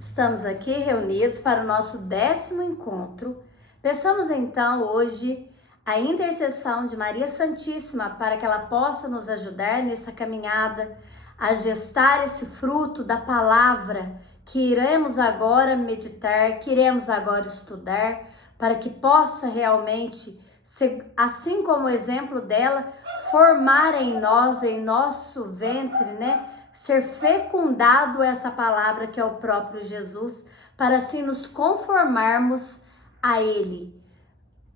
Estamos aqui reunidos para o nosso 10º encontro. Peçamos então hoje a intercessão de Maria Santíssima para que ela possa nos ajudar nessa caminhada a gestar esse fruto da palavra que iremos agora meditar, que iremos agora estudar, para que possa realmente, assim como o exemplo dela, formar em nós, em nosso ventre, ser fecundado essa palavra que é o próprio Jesus, para assim nos conformarmos a Ele.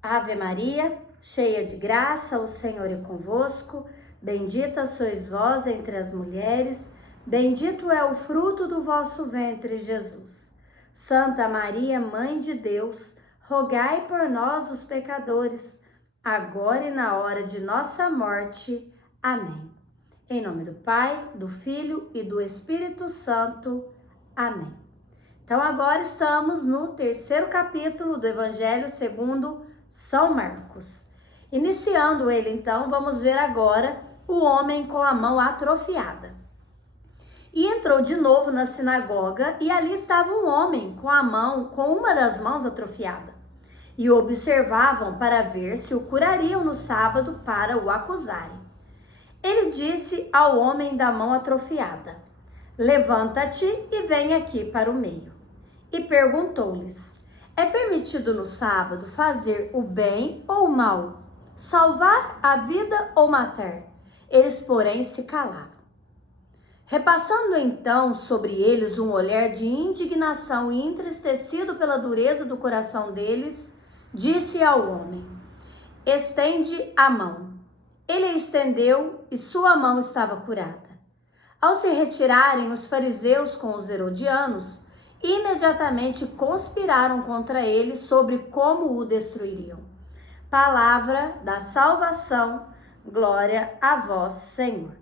Ave Maria, cheia de graça, o Senhor é convosco, bendita sois vós entre as mulheres, bendito é o fruto do vosso ventre, Jesus. Santa Maria, Mãe de Deus, rogai por nós, os pecadores, agora e na hora de nossa morte. Amém. Em nome do Pai, do Filho e do Espírito Santo. Amém. Então agora estamos no 3º capítulo do Evangelho segundo São Marcos. Iniciando ele então, vamos ver agora o homem com a mão atrofiada. E entrou de novo na sinagoga e ali estava um homem com uma das mãos atrofiada. E o observavam para ver se o curariam no sábado para o acusarem. Ele disse ao homem da mão atrofiada: levanta-te e vem aqui para o meio. E perguntou-lhes: é permitido no sábado fazer o bem ou o mal, salvar a vida ou matar? Eles, porém, se calavam. Repassando então sobre eles um olhar de indignação e entristecido pela dureza do coração deles, disse ao homem: estende a mão. Ele a estendeu e sua mão estava curada. Ao se retirarem os fariseus com os herodianos, imediatamente conspiraram contra ele sobre como o destruiriam. Palavra da salvação, glória a vós, Senhor.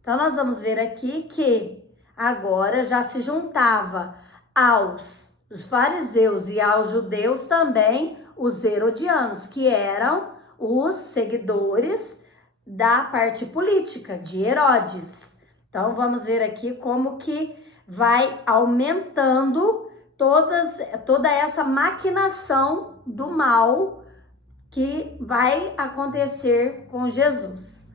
Então nós vamos ver aqui que agora já se juntava aos fariseus e aos judeus também os herodianos, que eram os seguidores da parte política de Herodes. Então vamos ver aqui como que vai aumentando toda essa maquinação do mal que vai acontecer com Jesus.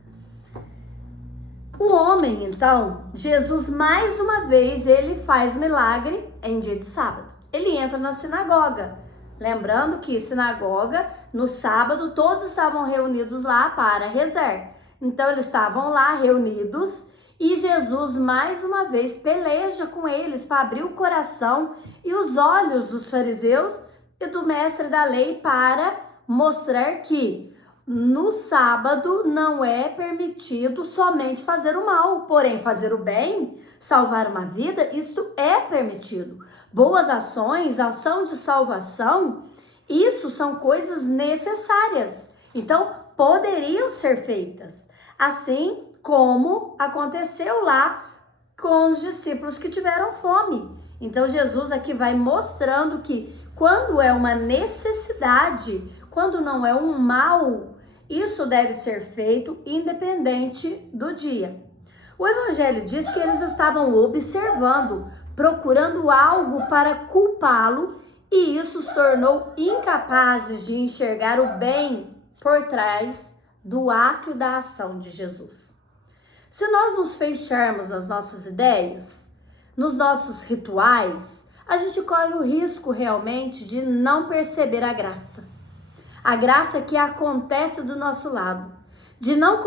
O homem, então, Jesus mais uma vez, ele faz milagre em dia de sábado. Ele entra na sinagoga. Lembrando que sinagoga, no sábado, todos estavam reunidos lá para rezar. Então, eles estavam lá reunidos e Jesus, mais uma vez, peleja com eles para abrir o coração e os olhos dos fariseus e do mestre da lei para mostrar que no sábado não é permitido somente fazer o mal, porém fazer o bem, salvar uma vida, isto é permitido. Boas ações, ação de salvação, isso são coisas necessárias. Então, poderiam ser feitas. Assim como aconteceu lá com os discípulos que tiveram fome. Então, Jesus aqui vai mostrando que quando é uma necessidade, quando não é um mal, isso deve ser feito independente do dia. O Evangelho diz que eles estavam observando, procurando algo para culpá-lo, e isso os tornou incapazes de enxergar o bem por trás do ato e da ação de Jesus. Se nós nos fecharmos nas nossas ideias, nos nossos rituais, a gente corre o risco realmente de não perceber a graça. A graça que acontece do nosso lado, de não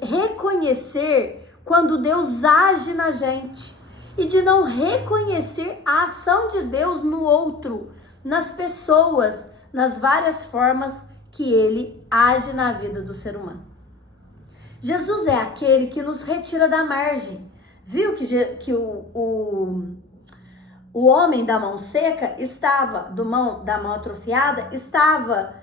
reconhecer quando Deus age na gente e de não reconhecer a ação de Deus no outro, nas pessoas, nas várias formas que Ele age na vida do ser humano. Jesus é aquele que nos retira da margem. Viu que o homem da mão seca estava, da mão atrofiada, estava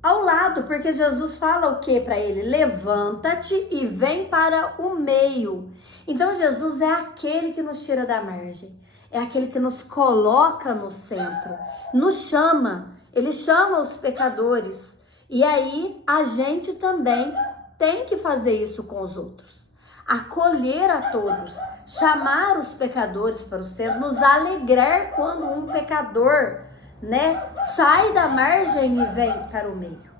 ao lado, porque Jesus fala o que para ele? Levanta-te e vem para o meio. Então Jesus é aquele que nos tira da margem, é aquele que nos coloca no centro, nos chama, ele chama os pecadores, e aí a gente também tem que fazer isso com os outros, acolher a todos, chamar os pecadores para o centro, nos alegrar quando um pecador, né, sai da margem e vem para o meio.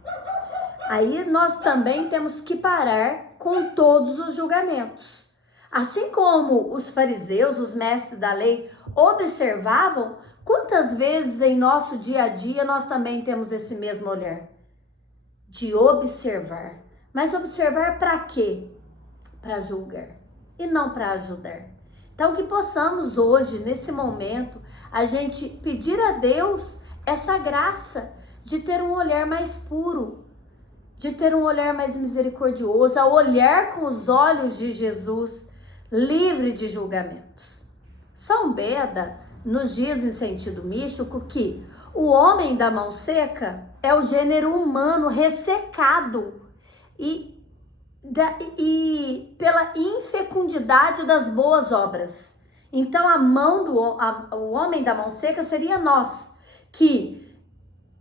Aí nós também temos que parar com todos os julgamentos. Assim como os fariseus, os mestres da lei, observavam, quantas vezes em nosso dia a dia nós também temos esse mesmo olhar? De observar. Mas observar para quê? Para julgar e não para ajudar. Então que possamos hoje, nesse momento, a gente pedir a Deus essa graça de ter um olhar mais puro, de ter um olhar mais misericordioso, a olhar com os olhos de Jesus, livre de julgamentos. São Beda nos diz em sentido místico que o homem da mão seca é o gênero humano ressecado e pela infecundidade das boas obras. Então o homem da mão seca seria nós, que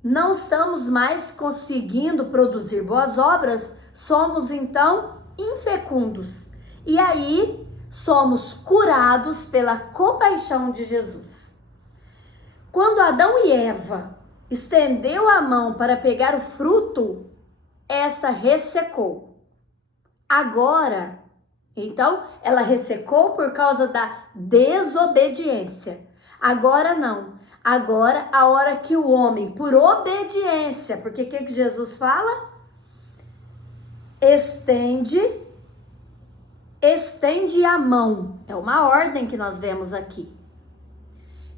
não estamos mais conseguindo produzir boas obras, somos então infecundos. E aí somos curados pela compaixão de Jesus. Quando Adão e Eva estendeu a mão para pegar o fruto, essa ressecou. Agora, então, ela ressecou por causa da desobediência. Agora não. Agora, a hora que o homem, por obediência, porque o que Jesus fala? Estende a mão. É uma ordem que nós vemos aqui.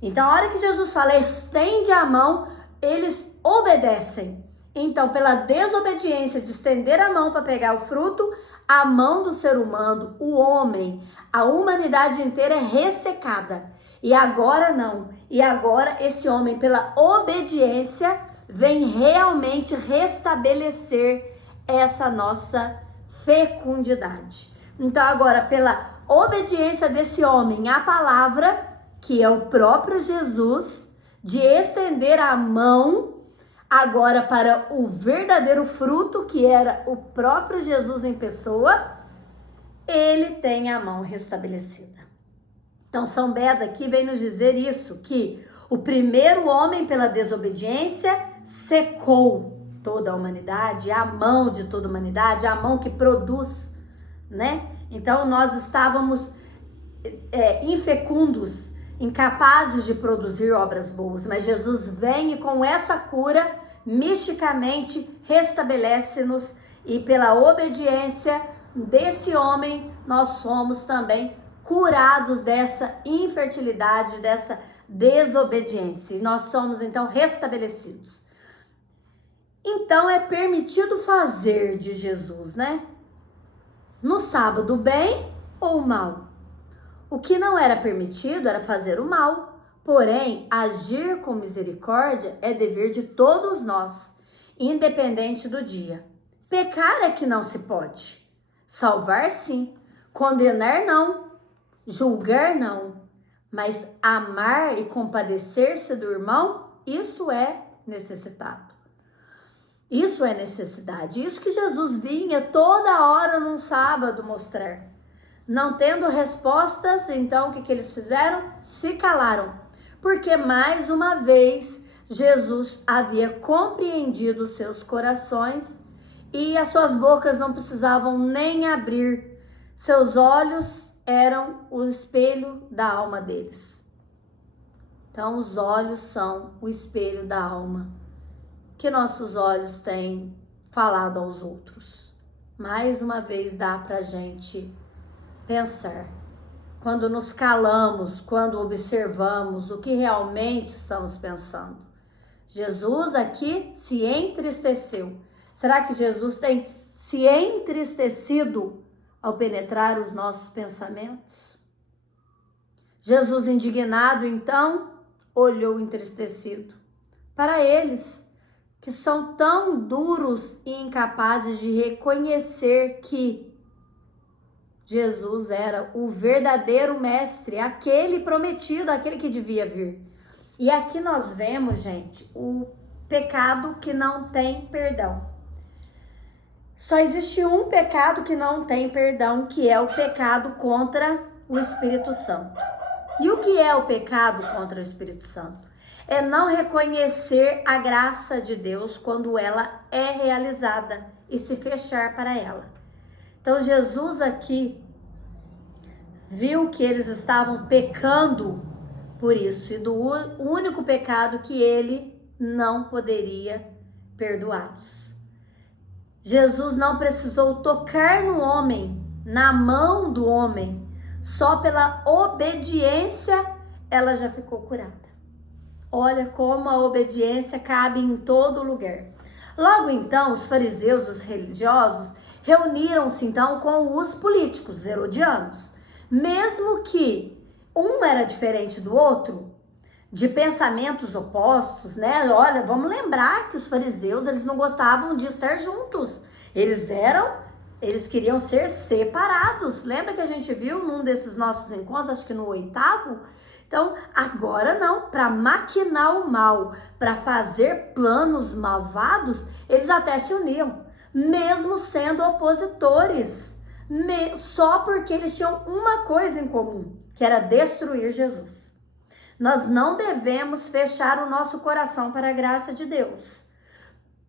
Então, a hora que Jesus fala, estende a mão, eles obedecem. Então, pela desobediência de estender a mão para pegar o fruto, a mão do ser humano, o homem, a humanidade inteira é ressecada. E agora não. E agora esse homem, pela obediência, vem realmente restabelecer essa nossa fecundidade. Então agora, pela obediência desse homem à palavra, que é o próprio Jesus, de estender a mão agora para o verdadeiro fruto, que era o próprio Jesus em pessoa, ele tem a mão restabelecida. Então São Beda aqui vem nos dizer isso, que o primeiro homem pela desobediência secou toda a humanidade, a mão de toda a humanidade, a mão que produz, né? Então nós estávamos infecundos, incapazes de produzir obras boas, mas Jesus vem e com essa cura, misticamente, restabelece-nos e pela obediência desse homem, nós somos também curados dessa infertilidade, dessa desobediência. E nós somos então restabelecidos. Então é permitido fazer de Jesus, né? No sábado, bem ou mal? O que não era permitido era fazer o mal. Porém, agir com misericórdia é dever de todos nós, independente do dia. Pecar é que não se pode. Salvar, sim. Condenar, não. Julgar, não. Mas amar e compadecer-se do irmão, isso é necessitado. Isso é necessidade. Isso que Jesus vinha toda hora num sábado mostrar. Não tendo respostas, então o que eles fizeram? Se calaram. Porque mais uma vez Jesus havia compreendido os seus corações e as suas bocas não precisavam nem abrir. Seus olhos eram o espelho da alma deles. Então os olhos são o espelho da alma que nossos olhos têm falado aos outros. Mais uma vez dá pra gente pensar. Quando nos calamos, quando observamos o que realmente estamos pensando. Jesus aqui se entristeceu. Será que Jesus tem se entristecido ao penetrar os nossos pensamentos? Jesus, indignado, então, olhou entristecido para eles, que são tão duros e incapazes de reconhecer que Jesus era o verdadeiro mestre, aquele prometido, aquele que devia vir. E aqui nós vemos, gente, o pecado que não tem perdão. Só existe um pecado que não tem perdão, que é o pecado contra o Espírito Santo. E o que é o pecado contra o Espírito Santo? É não reconhecer a graça de Deus quando ela é realizada e se fechar para ela. Então Jesus aqui viu que eles estavam pecando por isso e do único pecado que ele não poderia perdoá-los. Jesus não precisou tocar no homem, na mão do homem, só pela obediência ela já ficou curada. Olha como a obediência cabe em todo lugar. Logo então, os fariseus, os religiosos, reuniram-se então com os políticos herodianos. Mesmo que um era diferente do outro, de pensamentos opostos, né? Olha, vamos lembrar que os fariseus, eles não gostavam de estar juntos. Eles queriam ser separados. Lembra que a gente viu num desses nossos encontros, acho que no 8º? Então, agora não, para maquinar o mal, para fazer planos malvados, eles até se uniam, mesmo sendo opositores, só porque eles tinham uma coisa em comum, que era destruir Jesus. Nós não devemos fechar o nosso coração para a graça de Deus,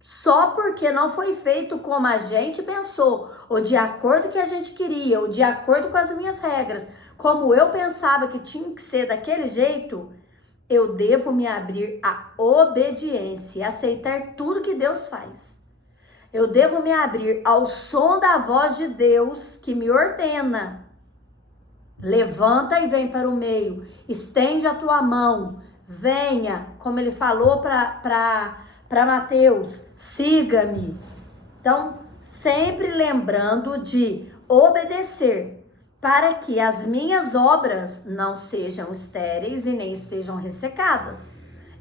só porque não foi feito como a gente pensou, ou de acordo com o que a gente queria, ou de acordo com as minhas regras, como eu pensava que tinha que ser daquele jeito, eu devo me abrir à obediência, aceitar tudo que Deus faz. Eu devo me abrir ao som da voz de Deus que me ordena. Levanta e vem para o meio, estende a tua mão, venha, como ele falou para Mateus, siga-me. Então, sempre lembrando de obedecer, para que as minhas obras não sejam estéreis e nem estejam ressecadas,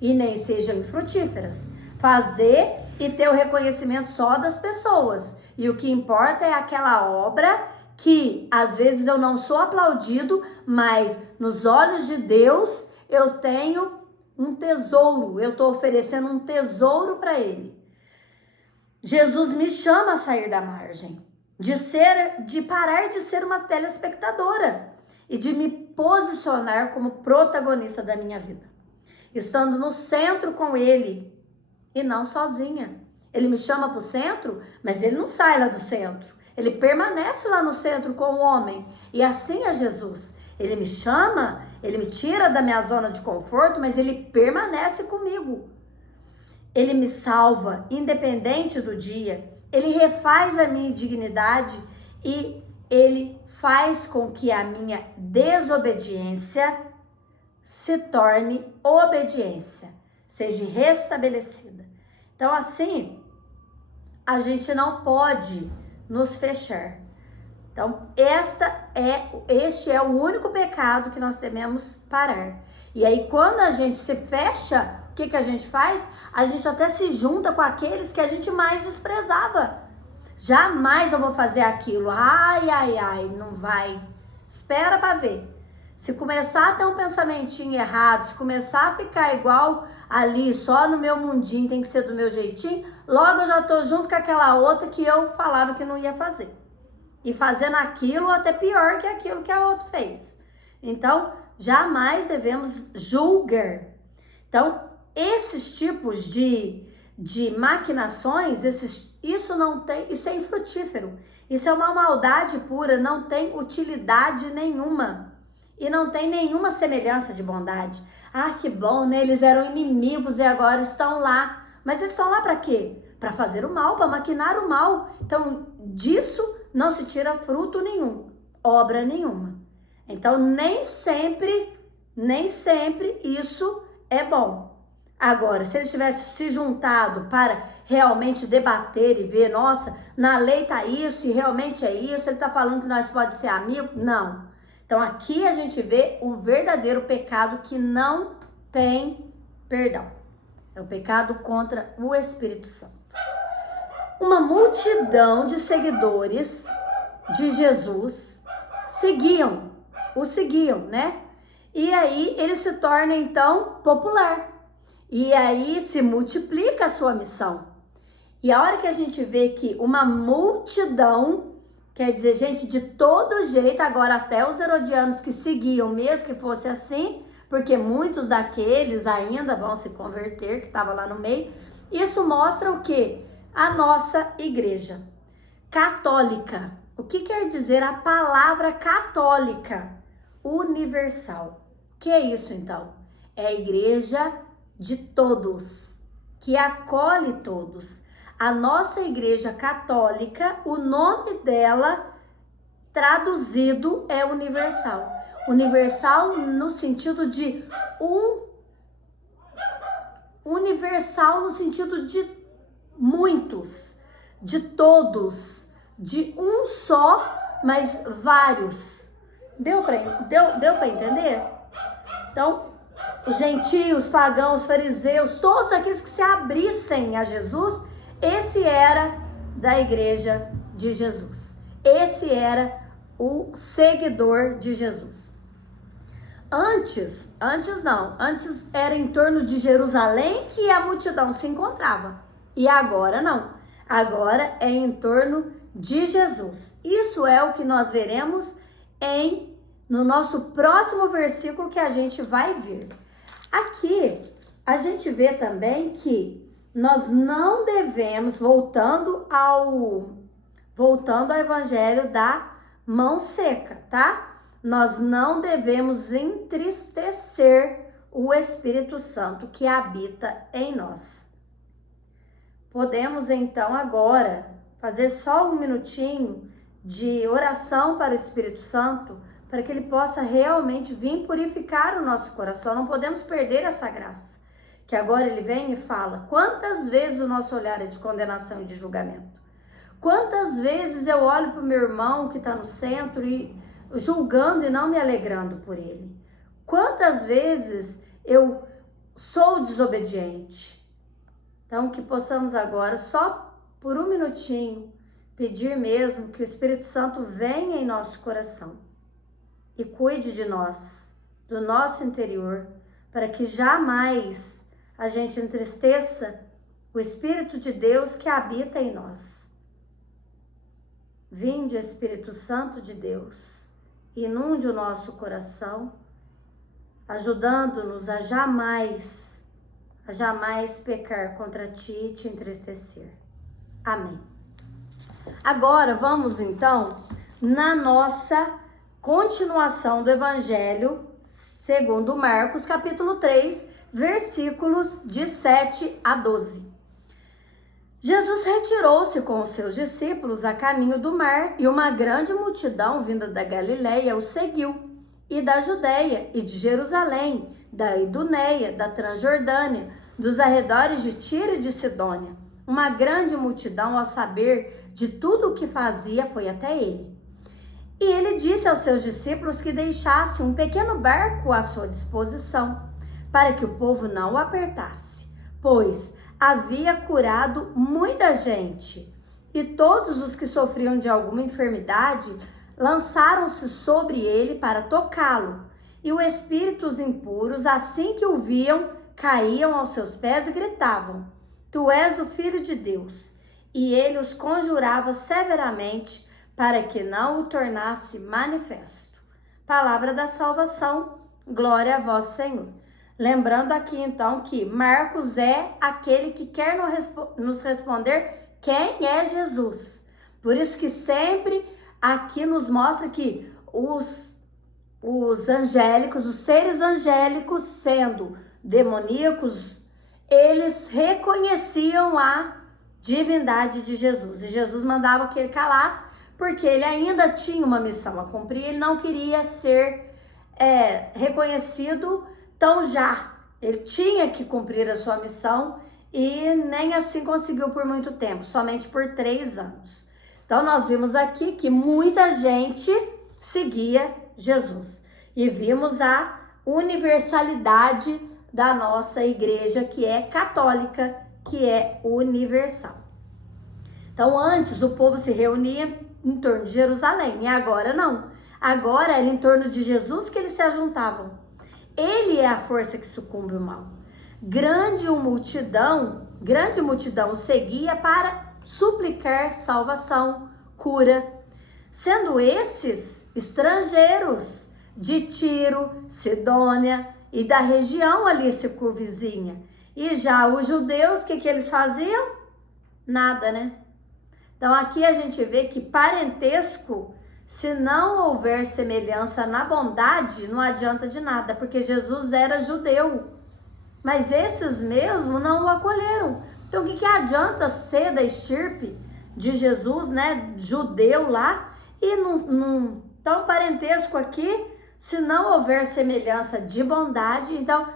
e nem sejam infrutíferas. Fazer e ter o reconhecimento só das pessoas. E o que importa é aquela obra que às vezes eu não sou aplaudido, mas nos olhos de Deus eu tenho um tesouro, eu estou oferecendo um tesouro para ele. Jesus me chama a sair da margem, de parar de ser uma telespectadora e de me posicionar como protagonista da minha vida, estando no centro com ele e não sozinha. Ele me chama para o centro, mas ele não sai lá do centro. Ele permanece lá no centro com o homem. E assim é Jesus. Ele me chama, ele me tira da minha zona de conforto, mas ele permanece comigo. Ele me salva, independente do dia. Ele refaz a minha dignidade e ele faz com que a minha desobediência se torne obediência, seja restabelecida. Então, assim, a gente não pode nos fechar. Então, este é o único pecado que nós devemos parar. E aí, quando a gente se fecha, o que a gente faz? A gente até se junta com aqueles que a gente mais desprezava. Jamais eu vou fazer aquilo. Ai, não vai. Espera para ver. Se começar a ter um pensamentinho errado, se começar a ficar igual ali, só no meu mundinho, tem que ser do meu jeitinho, logo eu já tô junto com aquela outra que eu falava que não ia fazer. E fazendo aquilo até pior que aquilo que a outra fez. Então, jamais devemos julgar. Então, esses tipos de maquinações, isso é infrutífero. Isso é uma maldade pura, não tem utilidade nenhuma. E não tem nenhuma semelhança de bondade. Ah, que bom, né? Eles eram inimigos e agora estão lá. Mas eles estão lá para quê? Para fazer o mal, para maquinar o mal. Então, disso não se tira fruto nenhum, obra nenhuma. Então, nem sempre isso é bom. Agora, se eles tivessem se juntado para realmente debater e ver, nossa, na lei tá isso e realmente é isso, ele tá falando que nós podemos ser amigos, não. Então, aqui a gente vê o verdadeiro pecado que não tem perdão. É o pecado contra o Espírito Santo. Uma multidão de seguidores de Jesus o seguiam, né? E aí ele se torna, então, popular. E aí se multiplica a sua missão. E a hora que a gente vê que uma multidão Quer dizer, gente, de todo jeito, agora até os herodianos que seguiam, mesmo que fosse assim, porque muitos daqueles ainda vão se converter, que estavam lá no meio. Isso mostra o quê? A nossa igreja católica. O que quer dizer a palavra católica? Universal. Que é isso então? É a igreja de todos, que acolhe todos. A nossa igreja católica, o nome dela traduzido é universal. Universal no sentido de universal no sentido de muitos, de todos, de um só, mas vários. Deu para entender? Então, os gentios, pagãos, fariseus, todos aqueles que se abrissem a Jesus, esse era da igreja de Jesus. Esse era o seguidor de Jesus. Antes era em torno de Jerusalém que a multidão se encontrava. E agora não. Agora é em torno de Jesus. Isso é o que nós veremos no nosso próximo versículo que a gente vai ver. Aqui a gente vê também que nós não devemos, voltando ao evangelho da mão seca, tá? Nós não devemos entristecer o Espírito Santo que habita em nós. Podemos então agora fazer só um minutinho de oração para o Espírito Santo, para que ele possa realmente vir purificar o nosso coração. Não podemos perder essa graça. Que agora ele vem e fala: quantas vezes o nosso olhar é de condenação e de julgamento? Quantas vezes eu olho para o meu irmão que está no centro e julgando e não me alegrando por ele? Quantas vezes eu sou desobediente? Então, que possamos agora, só por um minutinho, pedir mesmo que o Espírito Santo venha em nosso coração e cuide de nós, do nosso interior, para que jamais a gente entristeça o Espírito de Deus que habita em nós. Vinde, Espírito Santo de Deus, inunde o nosso coração, ajudando-nos a jamais pecar contra ti e te entristecer. Amém. Agora vamos então na nossa continuação do Evangelho segundo Marcos, capítulo 3, versículos de 7 a 12. Jesus retirou-se com os seus discípulos a caminho do mar, e uma grande multidão vinda da Galileia o seguiu, e da Judeia, e de Jerusalém, da Idumeia, da Transjordânia, dos arredores de Tiro e de Sidônia. Uma grande multidão, ao saber de tudo o que fazia, foi até ele. E ele disse aos seus discípulos que deixassem um pequeno barco à sua disposição, para que o povo não o apertasse, pois havia curado muita gente, e todos os que sofriam de alguma enfermidade lançaram-se sobre ele para tocá-lo, e os espíritos impuros, assim que o viam, caíam aos seus pés e gritavam: Tu és o Filho de Deus. E ele os conjurava severamente para que não o tornasse manifesto. Palavra da salvação, glória a vós, Senhor. Lembrando aqui então que Marcos é aquele que quer nos responder quem é Jesus. Por isso que sempre aqui nos mostra que os angélicos, os seres angélicos, sendo demoníacos, eles reconheciam a divindade de Jesus. E Jesus mandava que ele calasse, porque ele ainda tinha uma missão a cumprir. Ele não queria ser reconhecido tão já. Ele tinha que cumprir a sua missão e nem assim conseguiu por muito tempo, somente por 3 anos. Então nós vimos aqui que muita gente seguia Jesus. E vimos a universalidade da nossa igreja, que é católica, que é universal. Então antes o povo se reunia em torno de Jerusalém, e agora não. Agora era em torno de Jesus que eles se ajuntavam. Ele é a força que sucumbe o mal. Grande multidão seguia para suplicar salvação, cura. sendo esses estrangeiros de Tiro, Sidônia e da região ali circunvizinha. E já os judeus, o que eles faziam? Nada, né? Então aqui a gente vê que parentesco, se não houver semelhança na bondade, não adianta de nada, porque Jesus era judeu, mas esses mesmo não o acolheram. Então o que adianta ser da estirpe de Jesus, né, judeu lá, e não tão parentesco aqui, se não houver semelhança de bondade? Então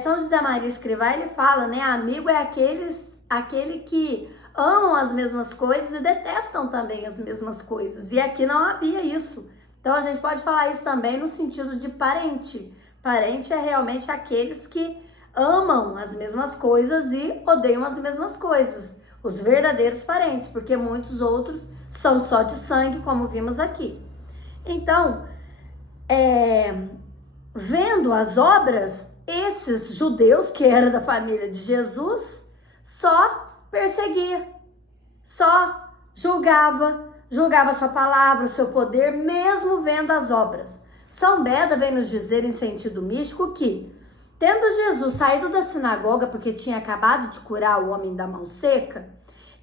São José Maria Escrivá, ele fala, né, amigo é aquele que amam as mesmas coisas e detestam também as mesmas coisas. E aqui não havia isso. Então a gente pode falar isso também no sentido de parente. Parente é realmente aqueles que amam as mesmas coisas e odeiam as mesmas coisas. Os verdadeiros parentes, porque muitos outros são só de sangue, como vimos aqui. Então, vendo as obras, esses judeus que eram da família de Jesus só perseguia, só julgava sua palavra, o seu poder, mesmo vendo as obras. São Beda vem nos dizer em sentido místico que, tendo Jesus saído da sinagoga porque tinha acabado de curar o homem da mão seca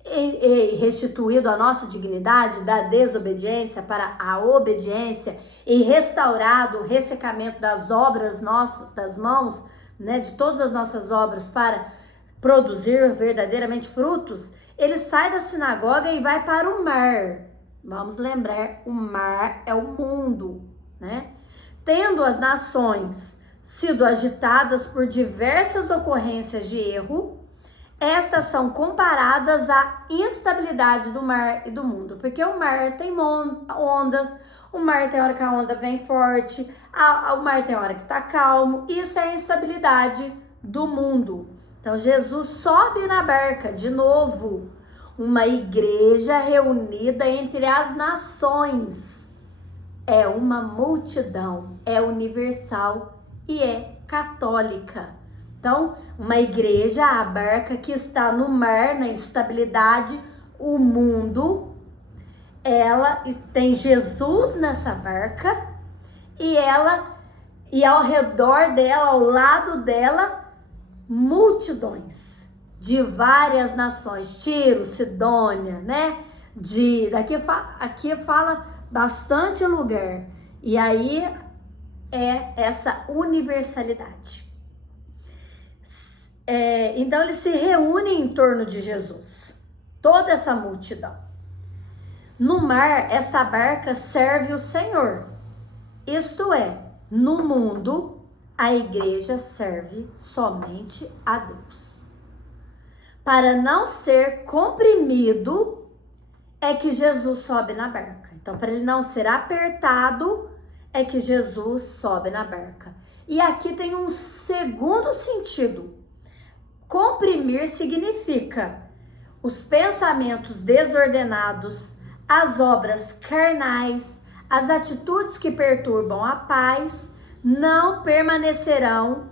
e restituído a nossa dignidade da desobediência para a obediência e restaurado o ressecamento das obras nossas, das mãos, né, de todas as nossas obras para produzir verdadeiramente frutos, ele sai da sinagoga e vai para o mar. Vamos lembrar, o mar é o mundo, né? Tendo as nações sido agitadas por diversas ocorrências de erro, estas são comparadas à instabilidade do mar e do mundo, porque o mar tem ondas, o mar tem hora que a onda vem forte, o mar tem hora que tá calmo, isso é a instabilidade do mundo. Então Jesus sobe na barca de novo, uma igreja reunida entre as nações, é uma multidão, é universal e é católica. Então, uma igreja, a barca que está no mar, na instabilidade, o mundo, ela tem Jesus nessa barca e ao redor dela, ao lado dela, multidões de várias nações, Tiro, Sidônia, né? Aqui fala bastante lugar. E aí é essa universalidade. Então eles se reúnem em torno de Jesus, toda essa multidão. No mar, essa barca serve o Senhor, isto é, no mundo, a igreja serve somente a Deus. Para não ser comprimido, é que Jesus sobe na barca. Então, para ele não ser apertado, é que Jesus sobe na barca. E aqui tem um segundo sentido. Comprimir significa os pensamentos desordenados, as obras carnais, as atitudes que perturbam a paz, não permanecerão,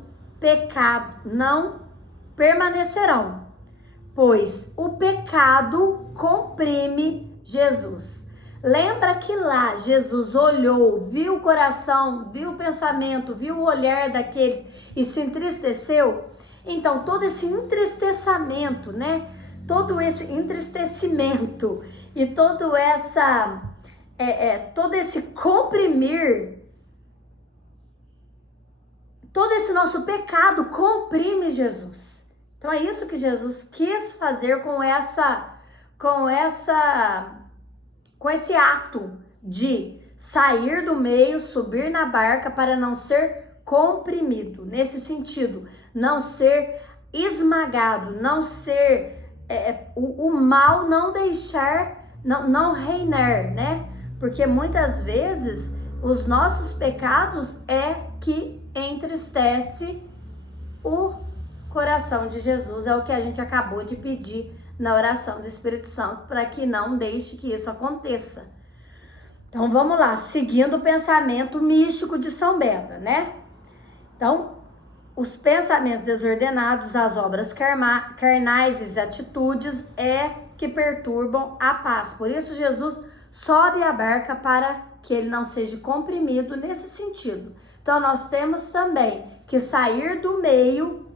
pois o pecado comprime Jesus. Lembra que lá Jesus olhou, viu o coração, viu o pensamento, viu o olhar daqueles e se entristeceu? Então, todo esse entristecimento, né? Todo esse entristecimento e todo esse comprimir, todo esse nosso pecado comprime Jesus. Então é isso que Jesus quis fazer com esse ato de sair do meio, subir na barca para não ser comprimido. Nesse sentido, não ser esmagado, não ser o mal não deixar, não reinar, né? Porque muitas vezes os nossos pecados que entristece o coração de Jesus, é o que a gente acabou de pedir na oração do Espírito Santo, para que não deixe que isso aconteça. Então vamos lá, seguindo o pensamento místico de São Beda, né? Então, os pensamentos desordenados, as obras carnais e as atitudes que perturbam a paz. Por isso Jesus sobe a barca para que ele não seja comprimido nesse sentido. Então, nós temos também que sair do meio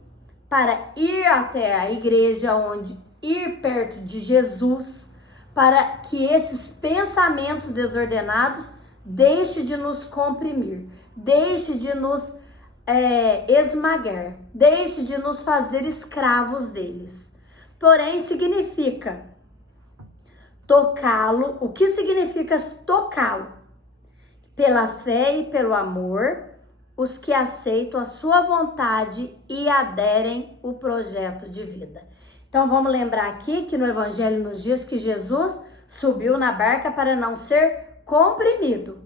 para ir até a igreja, onde ir perto de Jesus, para que esses pensamentos desordenados deixem de nos comprimir, deixe de nos esmagar, deixe de nos fazer escravos deles. Porém, significa tocá-lo. O que significa tocá-lo? Pela fé e pelo amor, os que aceitam a sua vontade e aderem ao projeto de vida. Então, vamos lembrar aqui que no Evangelho nos diz que Jesus subiu na barca para não ser comprimido.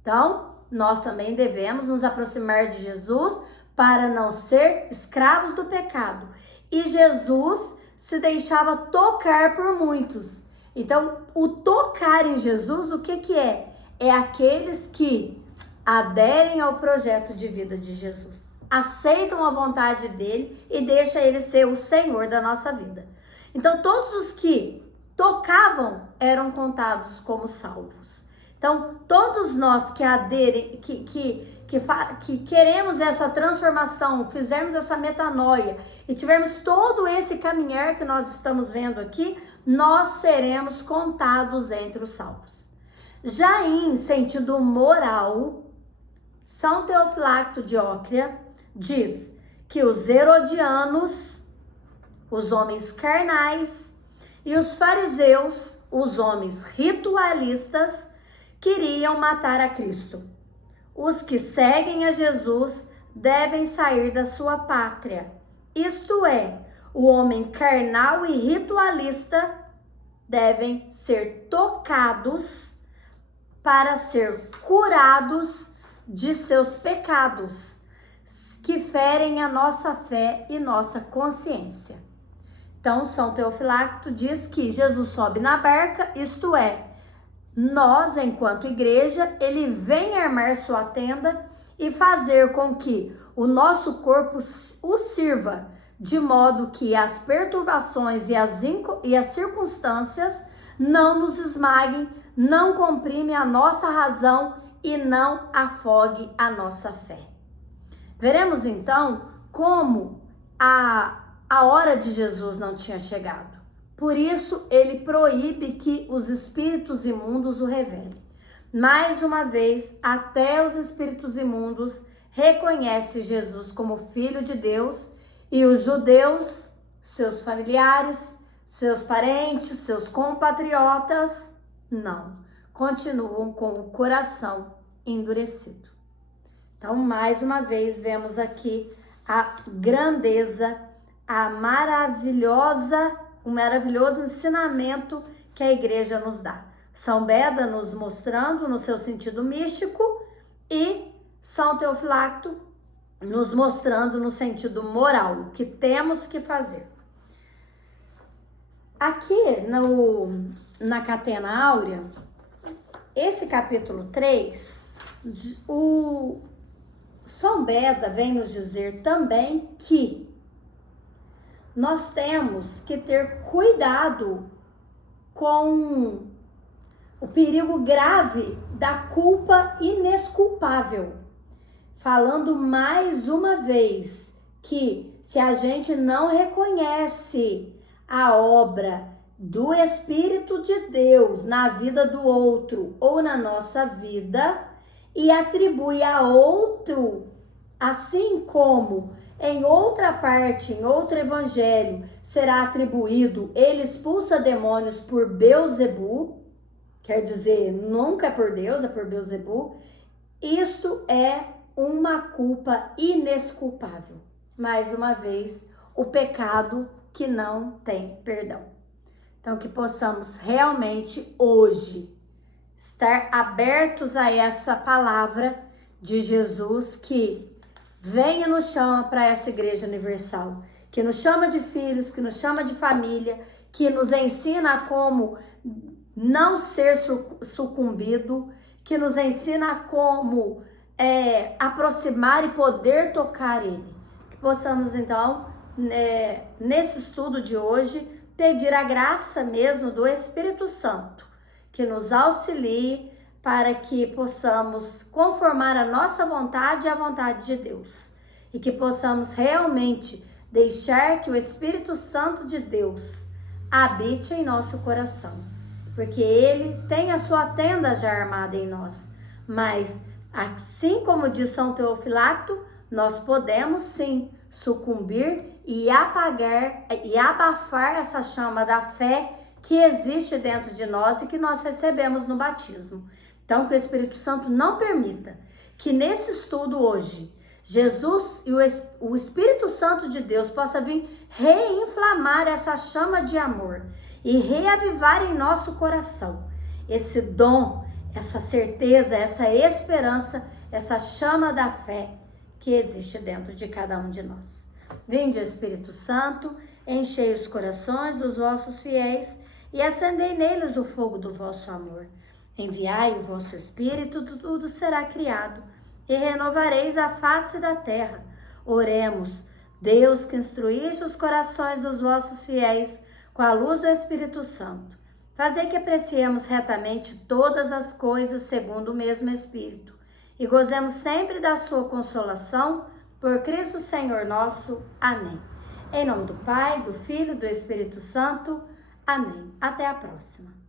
Então, nós também devemos nos aproximar de Jesus para não ser escravos do pecado. E Jesus se deixava tocar por muitos. Então, o tocar em Jesus, o que é? É aqueles que aderem ao projeto de vida de Jesus, aceitam a vontade dele e deixam ele ser o Senhor da nossa vida. Então, todos os que tocavam eram contados como salvos. Então, todos nós que aderem, que queremos essa transformação, fizermos essa metanoia e tivermos todo esse caminhar que nós estamos vendo aqui, nós seremos contados entre os salvos. Já em sentido moral, São Teofilacto de Ocria diz que os herodianos, os homens carnais, e os fariseus, os homens ritualistas, queriam matar a Cristo. Os que seguem a Jesus devem sair da sua pátria. Isto é, o homem carnal e ritualista devem ser tocados para ser curados de seus pecados, que ferem a nossa fé e nossa consciência. Então, São Teofilacto diz que Jesus sobe na barca, isto é, nós, enquanto igreja, ele vem armar sua tenda e fazer com que o nosso corpo o sirva, de modo que as perturbações e as circunstâncias não nos esmaguem, não comprime a nossa razão e não afogue a nossa fé. Veremos então como a hora de Jesus não tinha chegado. Por isso, ele proíbe que os espíritos imundos o revelem. Mais uma vez, até os espíritos imundos reconhecem Jesus como Filho de Deus e os judeus, seus familiares, seus parentes, seus compatriotas, não. Continuam com o coração endurecido. Então, mais uma vez, vemos aqui a grandeza, o maravilhoso ensinamento que a igreja nos dá. São Beda nos mostrando no seu sentido místico e São Teofilacto nos mostrando no sentido moral, o que temos que fazer. Aqui na Catena Áurea, esse capítulo 3, o São Beda vem nos dizer também que nós temos que ter cuidado com o perigo grave da culpa inesculpável. Falando mais uma vez que se a gente não reconhece a obra do Espírito de Deus na vida do outro ou na nossa vida e atribui a outro, assim como em outra parte, em outro evangelho, será atribuído, ele expulsa demônios por Beelzebu, quer dizer, nunca é por Deus, é por Beelzebu. Isto é uma culpa inesculpável. Mais uma vez, o pecado que não tem perdão. Então, que possamos realmente hoje estar abertos a essa palavra de Jesus que venha e nos chama para essa igreja universal, que nos chama de filhos, que nos chama de família, que nos ensina a como não ser sucumbido, que nos ensina a como aproximar e poder tocar ele. Que possamos então, nesse estudo de hoje, pedir a graça mesmo do Espírito Santo, que nos auxilie para que possamos conformar a nossa vontade à vontade de Deus e que possamos realmente deixar que o Espírito Santo de Deus habite em nosso coração, porque Ele tem a sua tenda já armada em nós, mas assim como diz São Teofilato, nós podemos sim sucumbir e apagar e abafar essa chama da fé que existe dentro de nós e que nós recebemos no batismo. Então, que o Espírito Santo não permita que nesse estudo hoje, Jesus e o Espírito Santo de Deus possa vir reinflamar essa chama de amor e reavivar em nosso coração esse dom, essa certeza, essa esperança, essa chama da fé que existe dentro de cada um de nós. Vinde, Espírito Santo, enchei os corações dos vossos fiéis e acendei neles o fogo do vosso amor. Enviai o vosso Espírito, tudo será criado, e renovareis a face da terra. Oremos, Deus que instruíste os corações dos vossos fiéis com a luz do Espírito Santo. Fazei que apreciemos retamente todas as coisas segundo o mesmo Espírito, e gozemos sempre da sua consolação, por Cristo Senhor nosso. Amém. Em nome do Pai, do Filho e do Espírito Santo. Amém. Até a próxima.